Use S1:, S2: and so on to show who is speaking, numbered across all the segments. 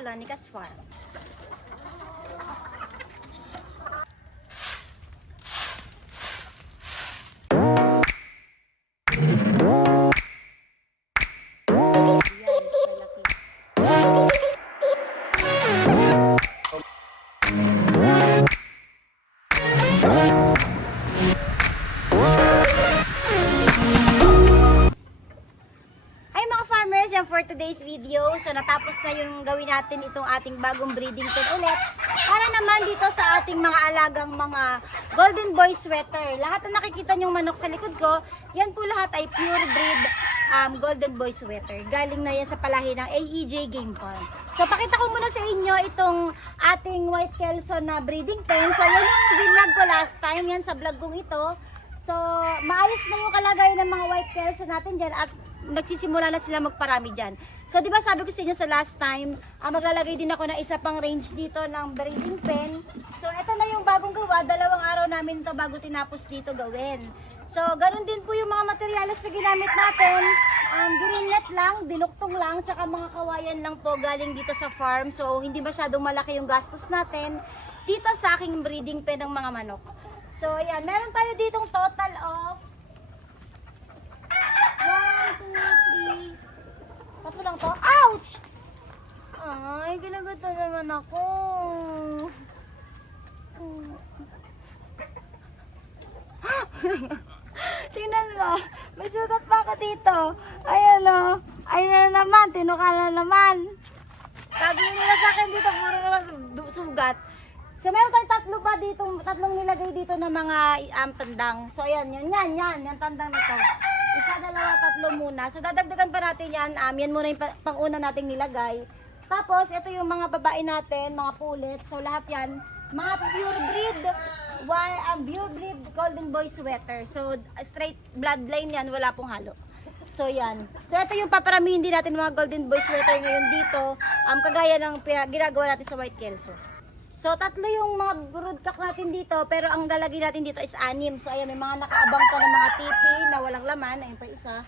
S1: Salonicas Farm. Today's video. So natapos na yung gawin natin itong ating bagong breeding pen ulit. Para naman dito sa ating mga alagang mga golden boy sweater. Lahat na nakikita nyong manok sa likod ko, yan po lahat ay pure breed um, golden boy sweater. Galing na yan sa palahi ng AEJ Game Farm. So pakita ko muna sa inyo itong ating white kelson na breeding pen. So yun yung vlog ko last time, yan sa vlog kong ito. So, maayos na yung kalagayan ng mga white kelso natin dyan at nagsisimula na sila magparami dyan. So, di ba sabi ko sa inyo sa last time, ah, maglalagay din ako ng isa pang range dito ng breeding pen. So, ito na yung bagong gawa. Dalawang araw namin to bago tinapos dito gawin. So, ganun din po yung mga materyales na ginamit natin. Um, green net lang, dinuktong lang, tsaka mga kawayan lang po galing dito sa farm. So, hindi masyadong malaki yung gastos natin dito sa aking breeding pen ng mga manok. So, ayan. Meron tayo ditong total of 3, tatlo lang to. Ouch! Ay, ginaguto naman ako. Tingnan mo. May sugat pa ako dito. Ayan o. Ayan na naman. Tinukala naman. Sabi nila sa akin dito, puro naman sugat. So meron tayong tatlo pa dito, tatlong nilagay dito na mga um, tandang. So ayan, yan, yan, yan, yan tandang nito. Isa, dalawa, tatlo muna. So dadagdagan pa natin yan. Um, yan muna yung pa- pang-una nating nilagay. Tapos, ito yung mga babae natin, mga pulit. So lahat yan, mga pure breed, why, um, pure breed golden boy sweater. So straight bloodline yan, wala pong halo. So yan. So ito yung paparamihin din natin mga golden boy sweater ngayon dito. Um, kagaya ng ginagawa natin sa white kelso. So tatlo yung mga broodcock natin dito, pero ang lalagay natin dito is anim. So ayan, may mga nakaabang pa ng mga tipi na walang laman, ayun pa isa.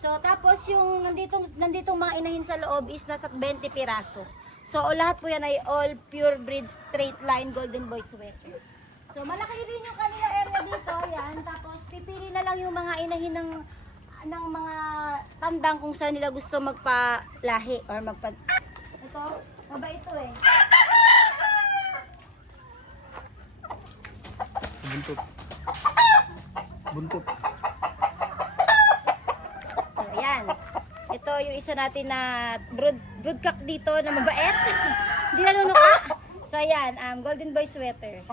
S1: So tapos yung nanditong, nanditong mga inahin sa loob is nasa 20 piraso. So lahat po yan ay all pure breed straight line golden boy sweater. So malaki din yung kanila area dito, ayan. Tapos pipili na lang yung mga inahin ng ng mga tandang kung saan nila gusto magpalahi or magpa... Ito, mabait ito eh.
S2: Buntot. Buntot.
S1: So, yan. Ito yung isa natin na brood, broodcock dito na mabait. Hindi nanunuka. So, yan. Um, golden boy sweater.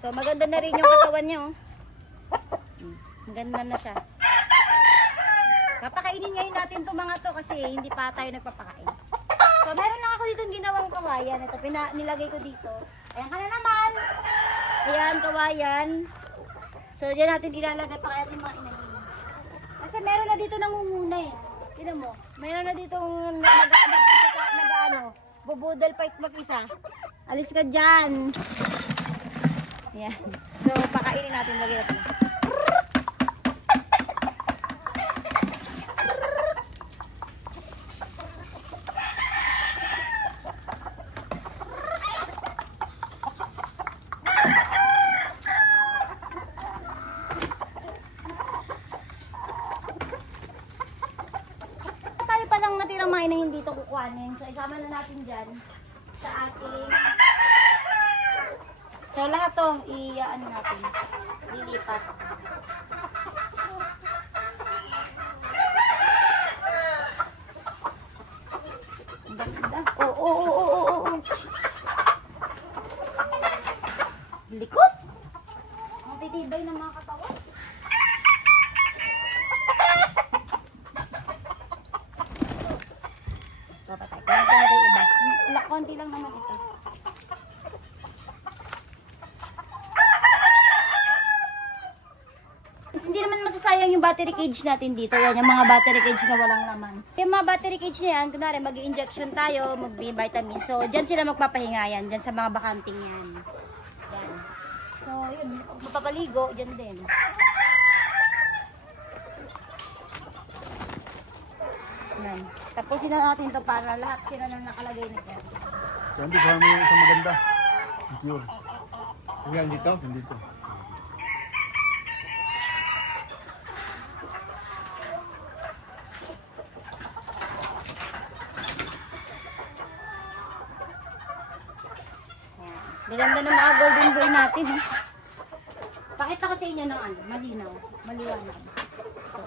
S1: So, maganda na rin yung katawan niya, oh. Hmm, Maganda na siya. Papakainin ngayon natin itong mga to kasi hindi pa tayo nagpapakain. So, meron lang ako dito ginawang kawayan. Ito, pina, nilagay ko dito. Ayan ka na naman. Ayan, kawayan. So, diyan natin ilalagay pa kaya natin mga inahin. Kasi meron na dito nangunguna eh. Tignan mo. Meron na dito nag, nag, nag, nag, nag, ano, bubudol pa mag-isa. Alis ka dyan. Yan. So, pakainin natin. Lagyan natin. tayo pa lang natirang mga inahin dito kukuhanin. So, isama na natin dyan sa ating... So, lahat to, i-ano natin, lilipat. Ganda. Oo, oo, oo, oo, oo. Likot. Ang titibay ng mga katawan. Papatay. Kaya tayo iba. La, konti lang naman ito. Hindi naman masasayang yung battery cage natin dito. Yan, yung mga battery cage na walang laman. Yung mga battery cage na yan, kunwari mag-injection tayo, mag-vitamin. So, dyan sila magpapahinga yan. Dyan sa mga bakanting yan. Yan. So, yun. Mapapaligo, dyan din. Yan. Tapusin na natin to para lahat sila na nakalagay na yan.
S2: So, hindi kasama mo yung isang maganda. Pure.
S3: Hanggang dito?
S2: Nandito.
S1: Yan. Ganda ng mga golden boy natin. Pakita ko sa inyo ng ano, malinaw, maliwanag. Ito.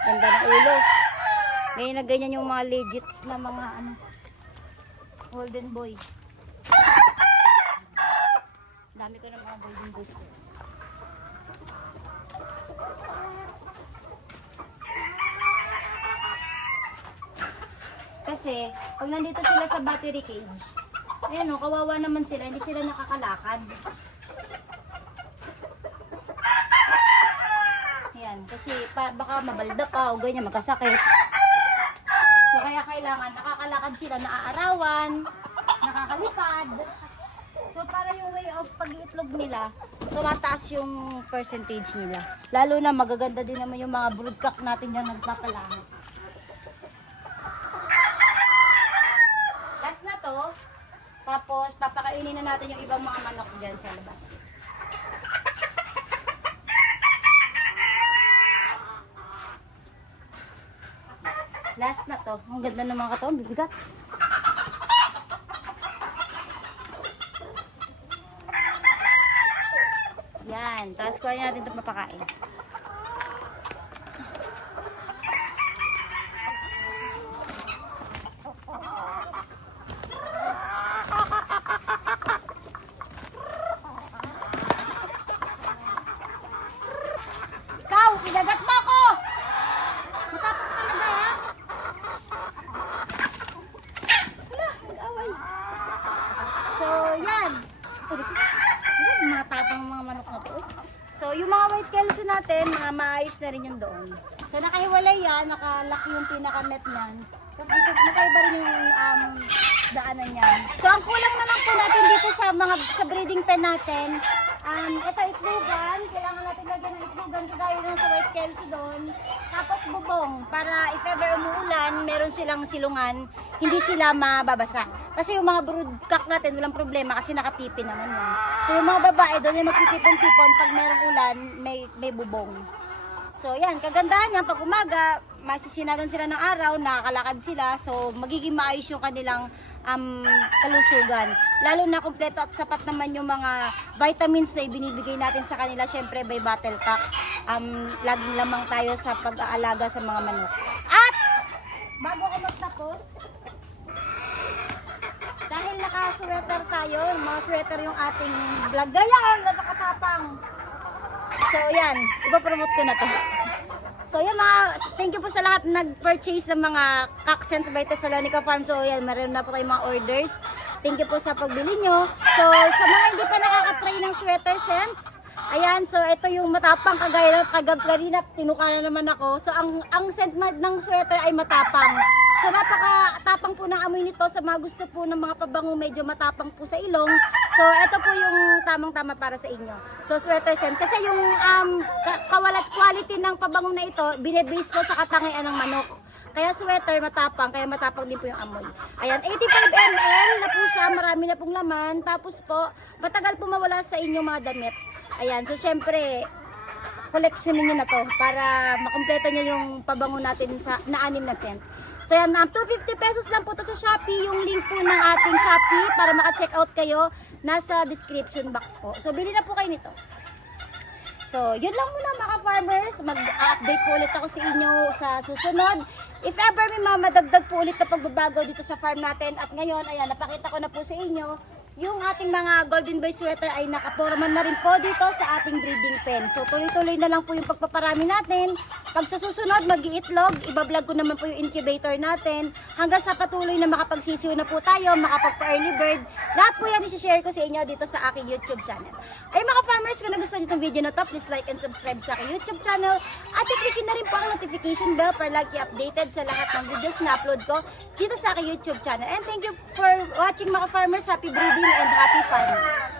S1: Ganda ng ulo. Ngayon na ganyan yung mga legits na mga ano, golden boy. Dami ko ng mga golden boys. ko. Kasi, pag nandito sila sa battery cage, ayan o, kawawa naman sila, hindi sila nakakalakad. Ayan, kasi pa, baka mabalda pa o ganyan, magkasakit. So, kaya kailangan nakakalakad sila, naaarawan, nakakalipad. So, para yung way of pag-iitlog nila, tumataas yung percentage nila. Lalo na magaganda din naman yung mga broodcock natin dyan nagpapalangit. Last na to. Tapos, papakainin na natin yung ibang mga manok dyan sa labas. Last na to. Ang ganda ng mga katawan. Bibigat. Yan. Tapos, kuha natin ito papakain. Ikaw, pinagat mo ako! Matapang talaga, ha? Wala, nag-away. So, yan. Yan, matapang mga manok na to. So, yung mga white kelso natin, mga maayos na rin yung doon. So, nakahiwalay yan, nakalaki yung pinaka-net niyan. Tapos dito, nakaiba rin yung um, daanan niyan. So, ang kulang na lang po natin dito sa mga sa breeding pen natin, um, ito itlogan, kailangan natin lagyan ng itlogan kagaya ng sa white kelso doon. Tapos bubong, para if ever umuulan, meron silang silungan, hindi sila mababasa. Kasi yung mga broodcock natin, walang problema kasi nakapipi naman yun. So, yung mga babae doon, yung magtitipon-tipon, pag merong ulan, may, may bubong. So, yan, kagandahan niyan, pag umaga, masisinagan sila ng araw, nakakalakad sila, so magiging maayos yung kanilang um, kalusugan. Lalo na kumpleto at sapat naman yung mga vitamins na ibinibigay natin sa kanila, syempre by Battle Pack. Um, laging lamang tayo sa pag-aalaga sa mga manok. At, bago ko magtapos, dahil naka-sweater sweater yung ating vlog. Gayan, napakatapang. So, yan. Ipapromote ko na to. So, yan mga, thank you po sa lahat na nag-purchase ng mga Caxens by Thessalonica Farm. So, yan, meron na po tayong mga orders. Thank you po sa pagbili nyo. So, sa mga hindi pa nakaka-try ng sweater scents, ayan, so ito yung matapang kagaya ng kagab kanina, tinukalan naman ako. So, ang, ang scent na, ng sweater ay matapang. So, napaka-tapang po ng amoy nito sa mga gusto po ng mga pabango medyo matapang po sa ilong. So, ito po yung tamang-tama para sa inyo. So, sweater scent. Kasi yung um, ka- kawalat quality ng pabango na ito, binebase ko sa katangian ng manok. Kaya sweater matapang, kaya matapang din po yung amoy. Ayan, 85 ml na po siya, marami na pong laman. Tapos po, matagal po mawala sa inyong mga damit. Ayan, so syempre, collectionin nyo na to para makompleto nyo yung pabango natin sa na anim na cent. So yan, um, 250 pesos lang po to sa Shopee. Yung link po ng ating Shopee para maka-check out kayo nasa description box po. So bili na po kayo nito. So, yun lang muna mga farmers. Mag-update po ulit ako sa inyo sa susunod. If ever may mga madagdag po ulit na pagbabago dito sa farm natin. At ngayon, ayan, napakita ko na po sa inyo yung ating mga golden boy sweater ay nakaporman na rin po dito sa ating breeding pen. So tuloy-tuloy na lang po yung pagpaparami natin. Pag sa susunod mag-iitlog, ibablog ko naman po yung incubator natin. Hanggang sa patuloy na makapagsisiw na po tayo, makapagpa-early bird. Lahat po yan isi-share ko sa inyo dito sa aking YouTube channel. Ay mga farmers, kung nagustuhan nyo itong video na to, please like and subscribe sa aking YouTube channel. At i-click na rin po ang notification bell para lagi updated sa lahat ng videos na upload ko dito sa aking YouTube channel. And thank you for watching mga farmers. Happy breeding and happy farming.